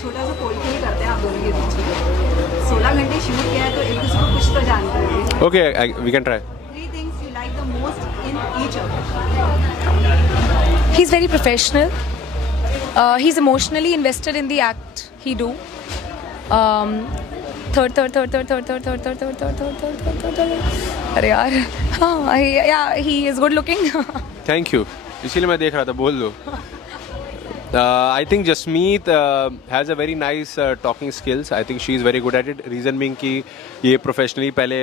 छोटा सा पोल्ट्री करते हैं आप दोनों के बीच 16 घंटे शूट किया है तो एक दूसरे को कुछ तो जानते होंगे। Okay, we can try. 3 things you like the most in each other. He's very professional. He's emotionally invested in the act he do. Third. अरे यार, हाँ, he is good looking. Thank you. इसीलिए मैं देख रहा था, बोल दो. I think Jasmeet has a very nice talking skills. I think she is very good at it. Reason being कि ये professionally पहले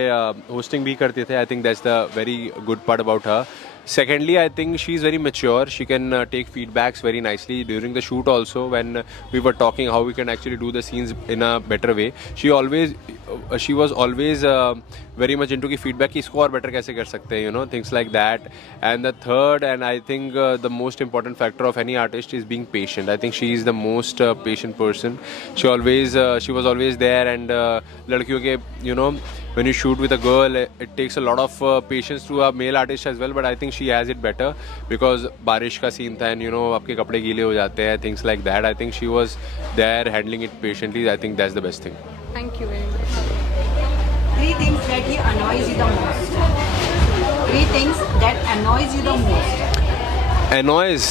hosting भी करते थे. I think that's the very good part about her. Secondly, I think she is very mature. She can take feedbacks very nicely during the shoot also. When we were talking how we can actually do the scenes in a better way, she was always very much into की feedback कि इसको और better कैसे कर सकते हैं, you know, things like that. And the third, and I think the most important factor of any artist is being patient. I think she is the most patient person. She was always there, and लड़कियों के, you know, when you shoot with a girl, it takes a lot of patience to a male artist as well. But I think she has it better because बारिश का scene था, and you know, आपके कपड़े गीले हो जाते हैं, things like that. I think she was there handling it patiently. I think that's the best thing. Thank you very much. 3 things that he annoys you the most. 3 things that annoys you the most. Annoys.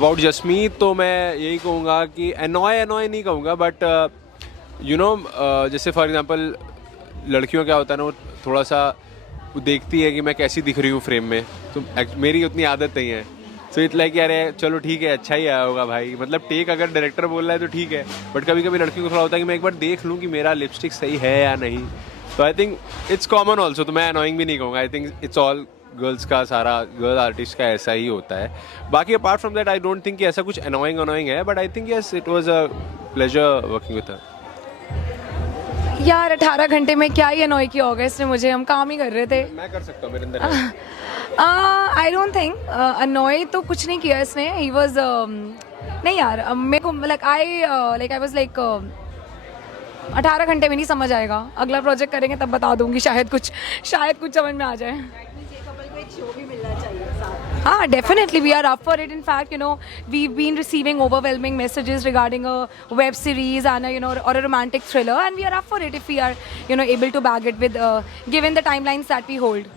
About Jasmeet तो मैं यही कहूँगा कि annoy नहीं कहूँगा, but you know, जैसे for example लड़कियों क्या होता है ना, वो थोड़ा सा वो देखती है कि मैं कैसी दिख रही हूँ फ्रेम में, तो मेरी उतनी आदत नहीं है. सो इट्स लाइक यार चलो ठीक है, अच्छा ही आया होगा भाई, मतलब टेक अगर डायरेक्टर बोल रहा है तो ठीक है, बट कभी कभी लड़कियों को थोड़ा होता है कि मैं एक बार देख लूँ कि मेरा लिपस्टिक सही है या नहीं. तो I think it's common also, तो मैं अनोइंग भी नहीं कहूँगा. I think it's all girls का, सारा गर्ल आर्टिस्ट का ऐसा ही होता है. बाकी apart from that I don't think कि ऐसा कुछ अनोइंग है, but I think yes it was a pleasure working with her. यार 18 घंटे में क्या ही अनॉय किया होगा इसने मुझे, हम काम ही कर रहे थे. मैं कर सकता हूँ, मेरे अंदर है. आई डोंट थिंक अनॉय तो कुछ नहीं किया इसने. ही वॉज नहीं यार, मेरे को आई वॉज लाइक 18 घंटे में नहीं समझ आएगा. अगला प्रोजेक्ट करेंगे तब बता दूंगी, शायद कुछ समझ में आ जाए. हाँ, definitely we are up for it. In fact, you know, we've been receiving overwhelming messages regarding a web series and or a romantic thriller, and we are up for it if we are, you know, able to bag it with given the timelines that we hold.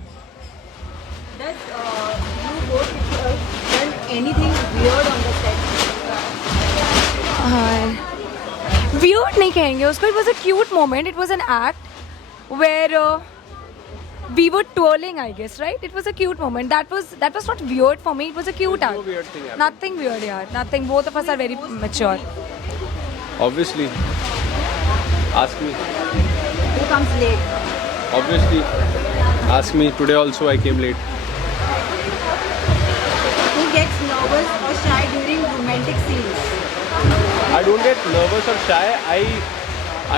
Does you both done anything weird on the set? Weird नहीं कहेंगे उसको. It was a cute moment. It was an act where we were twirling, I guess, right? It was a cute moment. That was not weird for me. It was a cute act. No weird thing happened. Nothing weird, yaar. Nothing. Both of us are very mature. Obviously. Ask me. Who comes late? Obviously. Ask me. Today also I came late. Who gets nervous or shy during romantic scenes? I don't get nervous or shy.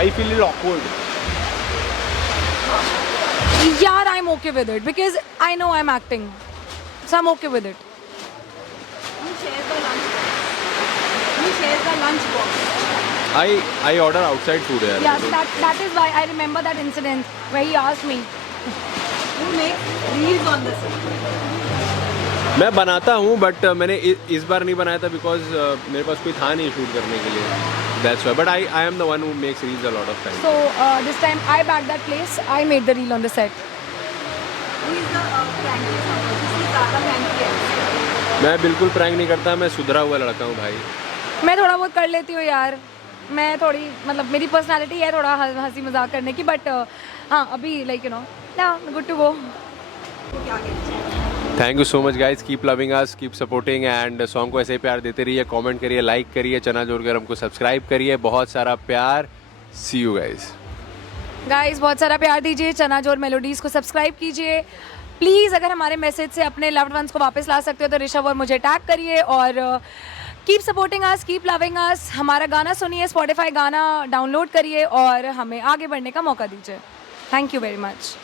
I feel a little awkward. Yeah, I'm okay with it because I know I'm acting, so I'm okay with it. Who shares the lunch box? I order outside food here. Yes, that is why I remember that incident where he asked me. Who makes reels on the set? मैं बनाता हूँ, but मैंने इस बार नहीं बनाया था because मेरे पास कोई था नहीं शूट करने के लिए. That's why. But I am the one who makes reels a lot of times. So this time I bagged that place. I made the reel on the set. Who is the prankiest one? Who is ज़्यादा pranky है? मैं बिल्कुल prank नहीं करता, मैं सुधरा हुआ लड़का हूँ भाई. मैं थोड़ा बहुत कर लेती हूँ यार. मैं थोड़ी मतलब मेरी पर्सनालिटी है थोड़ा हंसी मजाक करने की, बट हाँ अभी like you know good to go. Thank you so much guys. Keep loving us, keep supporting, and song को ऐसे ही प्यार देते रहिए. कमेंट करिए, लाइक करिए, चना जोड़कर हमको सब्सक्राइब करिए. बहुत सारा प्यार. सी यू गाइज. बहुत सारा प्यार दीजिए. चना जोर मेलोडीज़ को सब्सक्राइब कीजिए प्लीज़. अगर हमारे मैसेज से अपने लव्ड वंस को वापस ला सकते हो तो ऋषभ और मुझे टैग करिए. और keep supporting us, keep loving अस. हमारा गाना सुनिए, स्पॉटिफाई गाना डाउनलोड करिए और हमें आगे बढ़ने का मौका दीजिए. Thank you very much.